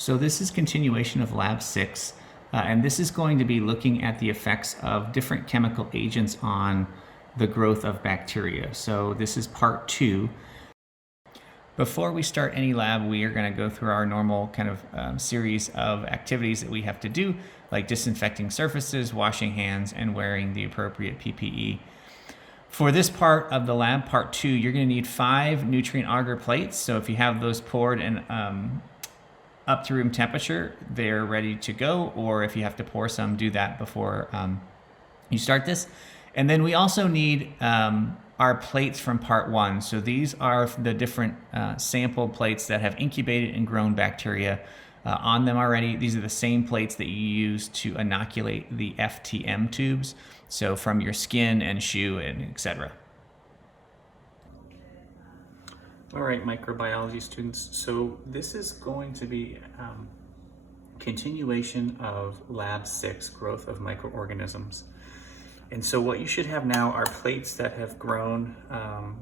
So this is continuation of Lab 6, and this is going to be looking at the effects of different chemical agents on the growth of bacteria. So this is part 2. Before we start any lab, we are going to go through our normal kind of series of activities that we have to do, like disinfecting surfaces, washing hands, and wearing the appropriate PPE. For this part of the lab, part 2, you're going to need 5 nutrient agar plates. So if you have those poured and up to room temperature, they're ready to go, or if you have to pour some, do that before you start this. And then we also need our plates from part 1. So these are the different sample plates that have incubated and grown bacteria on them already. These are the same plates that you use to inoculate the FTM tubes, so from your skin and shoe and etc. All right, microbiology students, so this is going to be continuation of Lab 6, growth of microorganisms. And so what you should have now are plates that have grown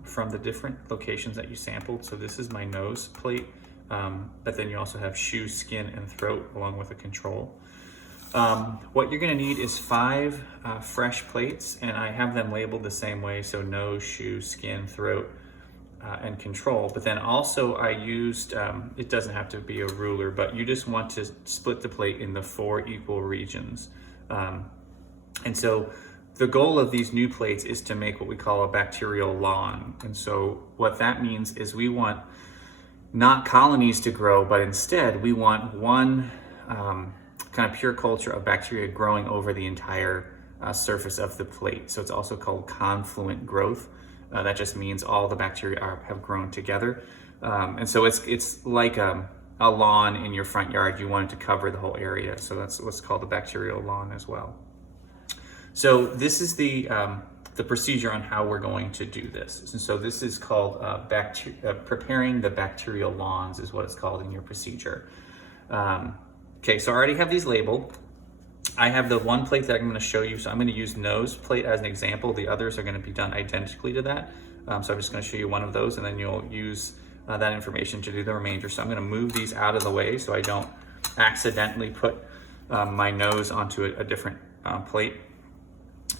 from the different locations that you sampled. So this is my nose plate, but then you also have shoe, skin, and throat along with a control. What you're gonna need is 5 fresh plates, and I have them labeled the same way, so nose, shoe, skin, throat, and control. But then also I used, it doesn't have to be a ruler, but you just want to split the plate into 4 equal regions. And so the goal of these new plates is to make what we call a bacterial lawn. And so what that means is we want not colonies to grow, but instead we want one kind of pure culture of bacteria growing over the entire surface of the plate. So it's also called confluent growth. That just means all the bacteria have grown together. And so it's like a lawn in your front yard. You want it to cover the whole area. So that's what's called a bacterial lawn as well. So this is the procedure on how we're going to do this. And so this is called preparing the bacterial lawns is what it's called in your procedure. Okay, so I already have these labeled. I have the one plate that I'm going to show you, so I'm going to use nose plate as an example. The others are going to be done identically to that. So I'm just going to show you one of those, and then you'll use that information to do the remainder. So I'm going to move these out of the way so I don't accidentally put my nose onto a different plate.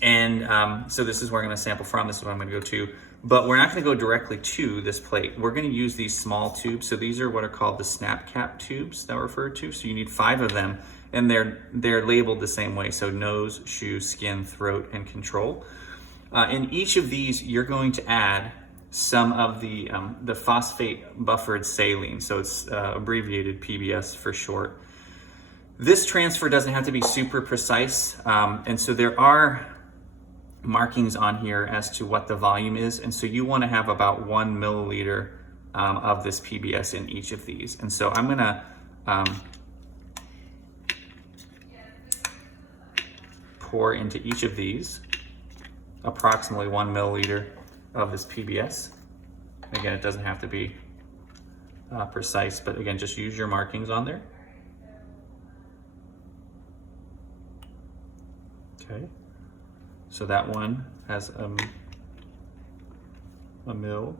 And so this is where I'm going to sample from. This is what I'm going to go to. But we're not going to go directly to this plate. We're going to use these small tubes. So these are what are called the snap cap tubes that we're referred to. So you need 5 of them, and they're labeled the same way. So nose, shoe, skin, throat, and control. In each of these, you're going to add some of the phosphate buffered saline. So it's abbreviated PBS for short. This transfer doesn't have to be super precise. And so there are markings on here as to what the volume is, and so you want to have about 1 milliliter of this PBS in each of these. And so I'm going to pour into each of these approximately 1 milliliter of this PBS. Again, it doesn't have to be precise, but again, just use your markings on there. Okay. So that one has a mil.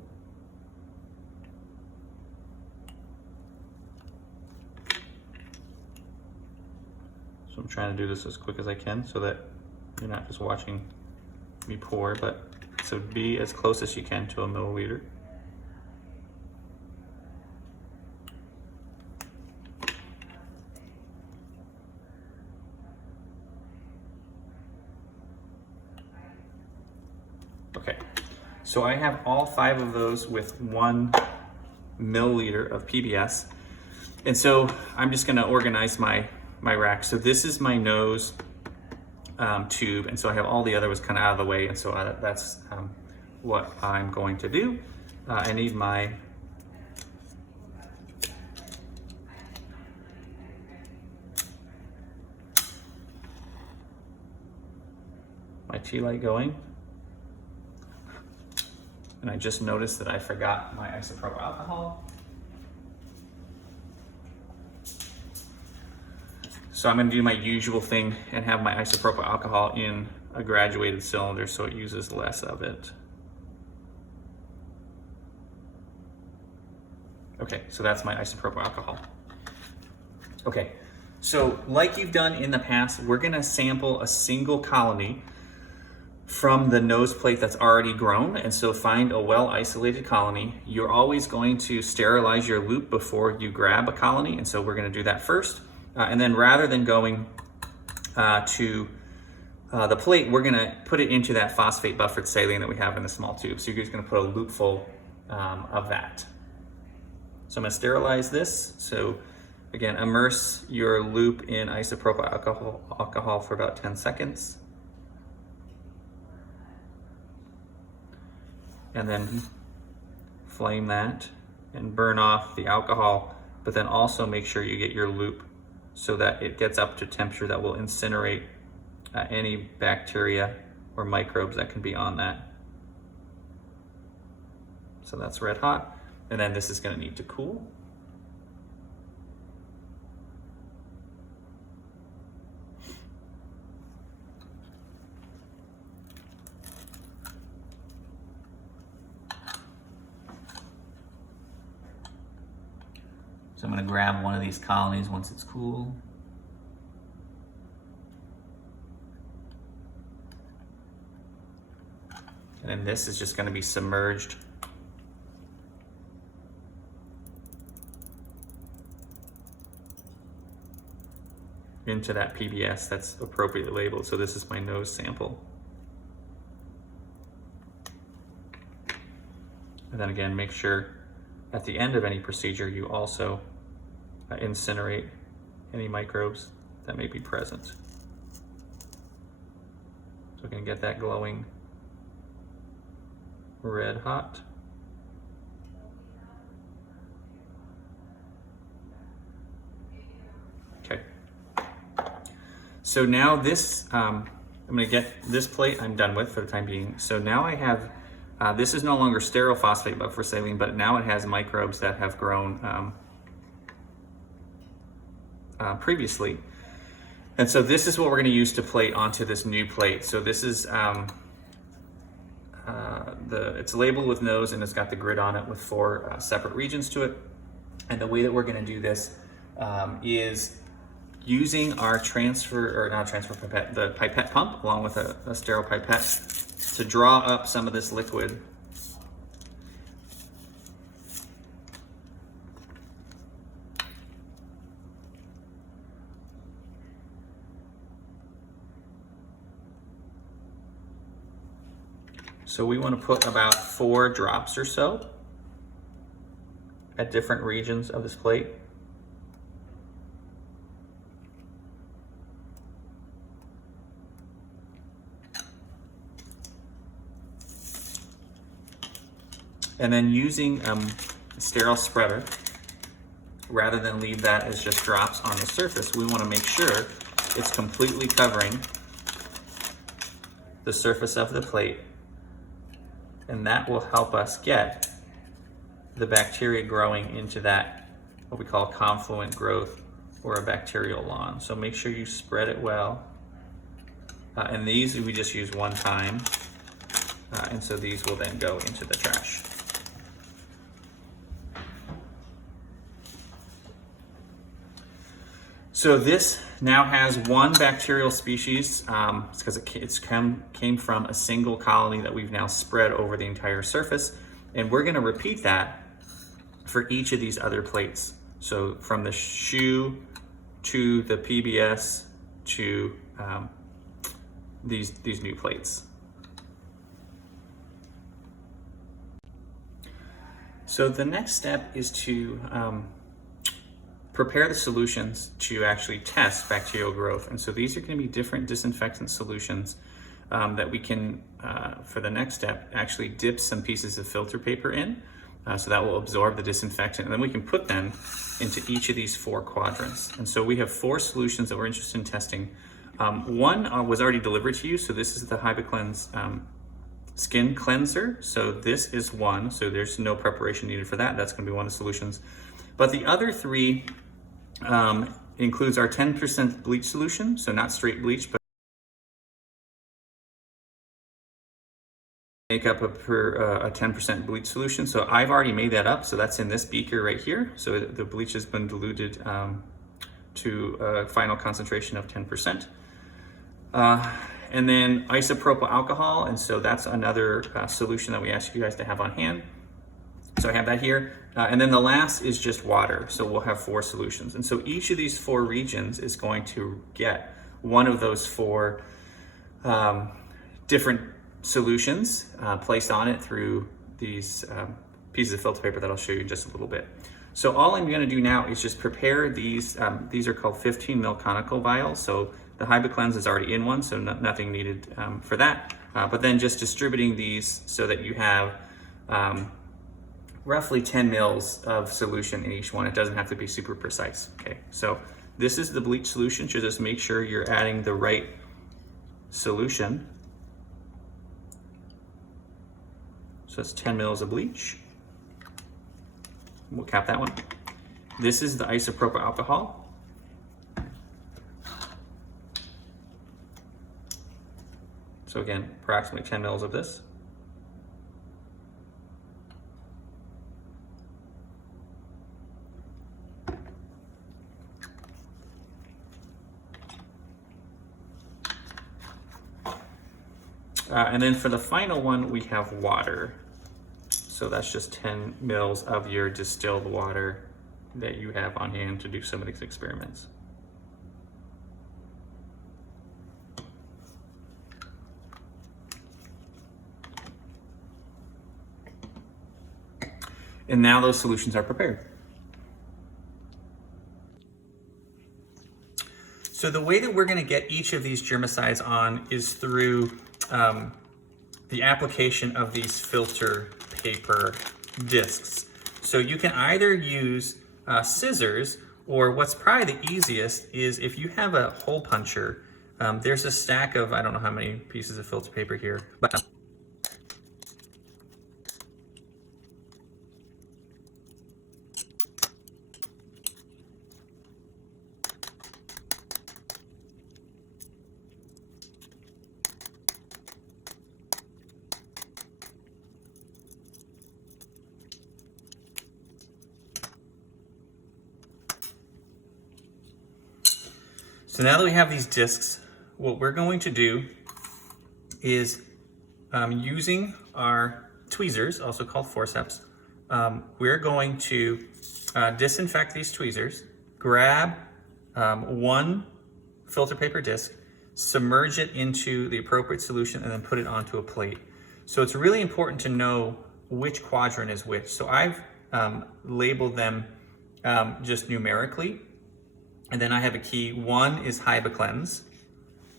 So I'm trying to do this as quick as I can so that you're not just watching me pour, but so be as close as you can to a milliliter. Okay, so I have all 5 of those with 1 milliliter of PBS. And so I'm just gonna organize my rack. So this is my nose tube, and so I have all the other ones kind of out of the way, and so that's what I'm going to do. I need my tea light going. And I just noticed that I forgot my isopropyl alcohol. So I'm going to do my usual thing and have my isopropyl alcohol in a graduated cylinder so it uses less of it. Okay, so that's my isopropyl alcohol. Okay, so like you've done in the past, we're gonna sample a single colony from the nose plate that's already grown. And so find a well-isolated colony. You're always going to sterilize your loop before you grab a colony. And so we're gonna do that first. And then rather than going to the plate, we're gonna put it into that phosphate buffered saline that we have in the small tube. So you're just gonna put a loop full of that. So I'm gonna sterilize this. So again, immerse your loop in isopropyl alcohol for about 10 seconds. And then flame that and burn off the alcohol, but then also make sure you get your loop so that it gets up to temperature that will incinerate any bacteria or microbes that can be on that. So that's red hot. And then this is going to need to cool. So I'm going to grab one of these colonies once it's cool. And then this is just going to be submerged into that PBS that's appropriately labeled. So this is my nose sample. And then again, make sure at the end of any procedure, you also incinerate any microbes that may be present. So we're going to get that glowing red hot. Okay. So now this, I'm going to get this plate I'm done with for the time being. So now I have, this is no longer sterile phosphate buffer saline, but now it has microbes that have grown previously. And so this is what we're going to use to plate onto this new plate. So this is, it's labeled with nose and it's got the grid on it with 4 separate regions to it. And the way that we're going to do this is using our pipette, the pipette pump along with a sterile pipette to draw up some of this liquid. So we want to put about 4 drops or so at different regions of this plate. And then using a sterile spreader, rather than leave that as just drops on the surface, we want to make sure it's completely covering the surface of the plate. And that will help us get the bacteria growing into that, what we call confluent growth or a bacterial lawn. So make sure you spread it well. And these we just use one time. And so these will then go into the trash. So this now has 1 bacterial species. It's because it came from a single colony that we've now spread over the entire surface. And we're gonna repeat that for each of these other plates. So from the shoe to the PBS to these new plates. So the next step is to prepare the solutions to actually test bacterial growth. And so these are going to be different disinfectant solutions that we can, for the next step, actually dip some pieces of filter paper in. So that will absorb the disinfectant, and then we can put them into each of these 4 quadrants. And so we have 4 solutions that we're interested in testing. One was already delivered to you. So this is the HybaCleanse skin cleanser. So this is one, so there's no preparation needed for that. That's going to be one of the solutions. But the other 3 includes our 10% bleach solution, so not straight bleach, but make up a 10% bleach solution. So I've already made that up, so that's in this beaker right here. So the bleach has been diluted to a final concentration of 10%. And then isopropyl alcohol, and so that's another solution that we ask you guys to have on hand. So I have that here. And then the last is just water. So we'll have 4 solutions. And so each of these 4 regions is going to get one of those 4 different solutions placed on it through these pieces of filter paper that I'll show you in just a little bit. So all I'm going to do now is just prepare these. These are called 15 ml conical vials. So the Hibiclens is already in one, so nothing needed for that. But then just distributing these so that you have roughly 10 mils of solution in each one. It doesn't have to be super precise. Okay, so this is the bleach solution. So just make sure you're adding the right solution. So it's 10 mils of bleach. We'll cap that one. This is the isopropyl alcohol. So again, approximately 10 mils of this. And then for the final one, we have water. So that's just 10 mils of your distilled water that you have on hand to do some of these experiments. And now those solutions are prepared. So the way that we're going to get each of these germicides on is through the application of these filter paper discs. So you can either use scissors, or what's probably the easiest is if you have a hole puncher. There's a stack of, I don't know how many pieces of filter paper here, but so now that we have these discs, what we're going to do is using our tweezers, also called forceps, we're going to disinfect these tweezers, grab one filter paper disc, submerge it into the appropriate solution, and then put it onto a plate. So it's really important to know which quadrant is which. So I've labeled them just numerically. And then I have a key. 1 is Hibiclens,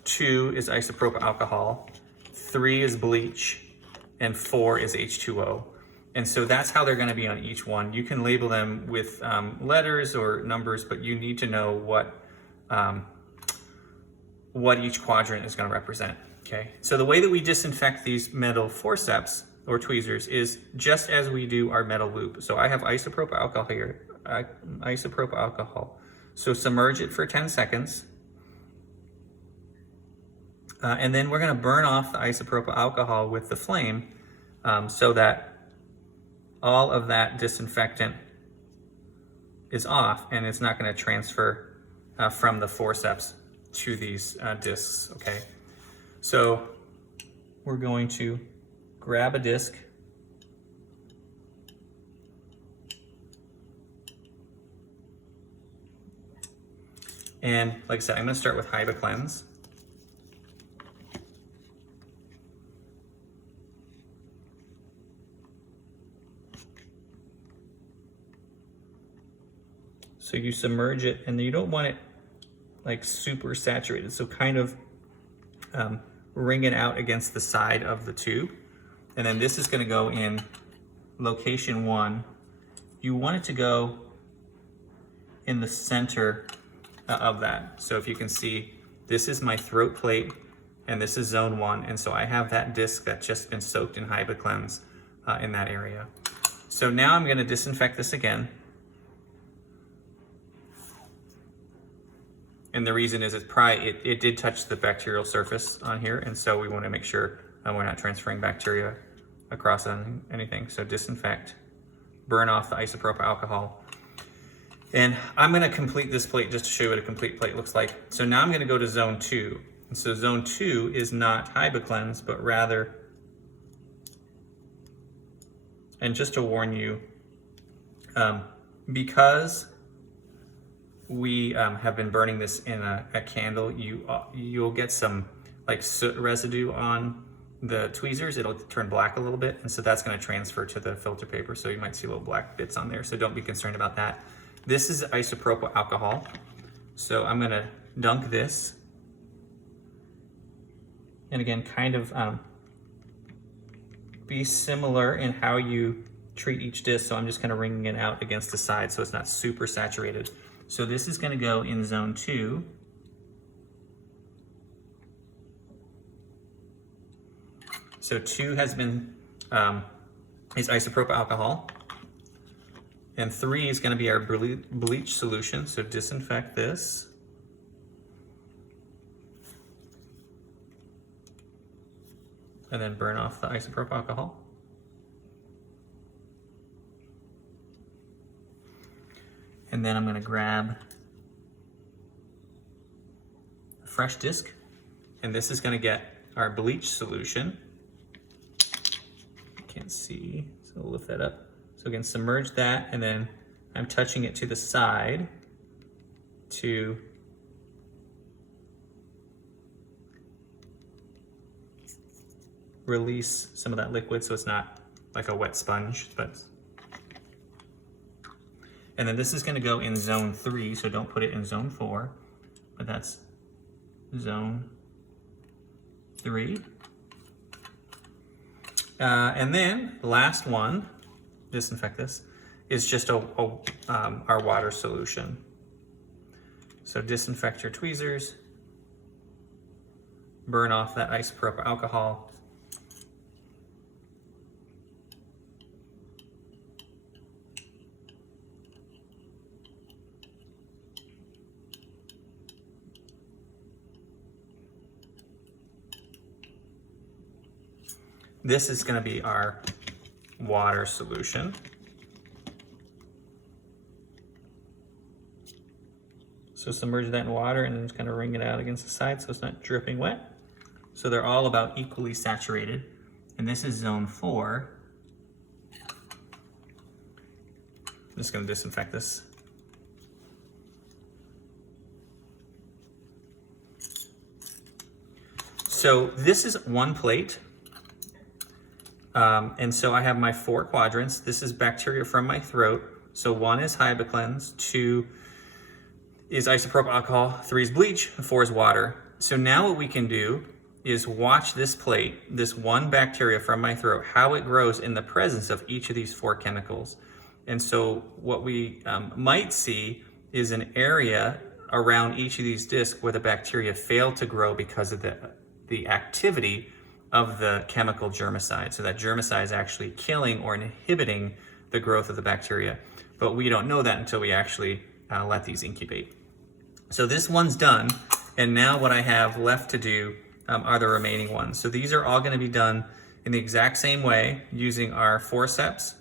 2 is isopropyl alcohol, 3 is bleach, and 4 is H2O. And so that's how they're going to be on each one. You can label them with letters or numbers, but you need to know what each quadrant is going to represent. Okay. So the way that we disinfect these metal forceps or tweezers is just as we do our metal loop. So I have isopropyl alcohol here. Isopropyl alcohol. So submerge it for 10 seconds. And then we're going to burn off the isopropyl alcohol with the flame so that all of that disinfectant is off and it's not going to transfer from the forceps to these discs. Okay, so we're going to grab a disc. And like I said, I'm going to start with Hibiclens. So you submerge it, and you don't want it like super saturated. So kind of wring it out against the side of the tube. And then this is going to go in location 1. You want it to go in the center of that. So if you can see, this is my throat plate and this is zone 1. And so I have that disc that's just been soaked in Hibiclens in that area. So now I'm going to disinfect this again. And the reason is it did touch the bacterial surface on here. And so we want to make sure we're not transferring bacteria across on anything. So disinfect, burn off the isopropyl alcohol. And I'm going to complete this plate just to show you what a complete plate looks like. So now I'm going to go to zone 2. And so zone 2 is not Hibiclens, but rather, and just to warn you, because we have been burning this in a candle, you'll get some like soot residue on the tweezers. It'll turn black a little bit, and so that's going to transfer to the filter paper, so you might see little black bits on there, so don't be concerned about that. This is isopropyl alcohol, so I'm going to dunk this, and again, kind of be similar in how you treat each disc, so I'm just kind of wringing it out against the side so it's not super saturated. So this is going to go in zone 2. So 2 has been, is isopropyl alcohol. And 3 is going to be our bleach solution. So disinfect this. And then burn off the isopropyl alcohol. And then I'm going to grab a fresh disc, and this is going to get our bleach solution. Can't see, so we'll lift that up. So again, submerge that, and then I'm touching it to the side to release some of that liquid so it's not like a wet sponge, but. And then this is going to go in zone 3, so don't put it in zone 4, but that's zone 3. And then the last one, disinfect this, is just our water solution. So disinfect your tweezers, burn off that isopropyl alcohol, this is going to be our water solution. So submerge that in water and then just kind of wring it out against the side so it's not dripping wet. So they're all about equally saturated. And this is zone 4. I'm just going to disinfect this. So this is one plate. And so I have my 4 quadrants. This is bacteria from my throat. So 1 is Hibiclens, 2 is isopropyl alcohol, 3 is bleach, 4 is water. So now what we can do is watch this plate, this one bacteria from my throat, how it grows in the presence of each of these 4 chemicals. And so what we might see is an area around each of these discs where the bacteria fail to grow because of the activity of the chemical germicide. So that germicide is actually killing or inhibiting the growth of the bacteria. But we don't know that until we actually let these incubate. So this one's done, and now what I have left to do are the remaining ones. So these are all going to be done in the exact same way, using our forceps,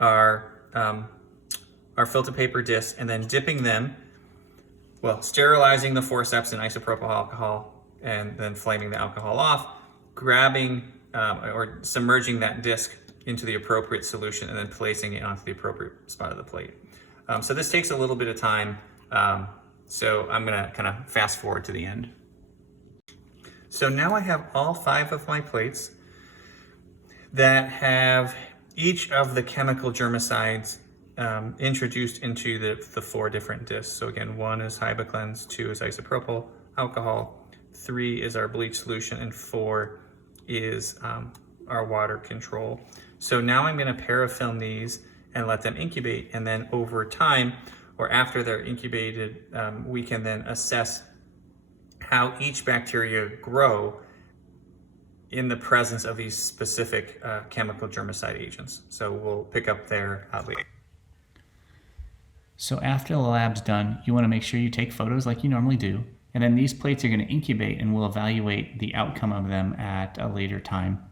our filter paper discs, and then dipping them, well, sterilizing the forceps in isopropyl alcohol, and then flaming the alcohol off, grabbing or submerging that disc into the appropriate solution and then placing it onto the appropriate spot of the plate. So this takes a little bit of time, so I'm gonna kind of fast forward to the end. So now I have all 5 of my plates that have each of the chemical germicides introduced into the 4 different discs. So again, 1 is Hibiclens, 2 is isopropyl alcohol, 3 is our bleach solution, and 4 is our water control. So now I'm going to parafilm these and let them incubate, and then over time, or after they're incubated, we can then assess how each bacteria grow in the presence of these specific chemical germicide agents. So we'll pick up there later. So after the lab's done, you want to make sure you take photos like you normally do. And then these plates are going to incubate, and we'll evaluate the outcome of them at a later time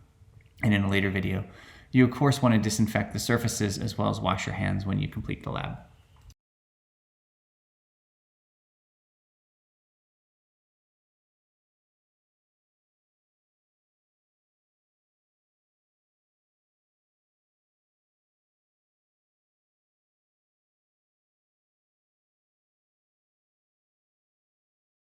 and in a later video. You, of course, want to disinfect the surfaces as well as wash your hands when you complete the lab.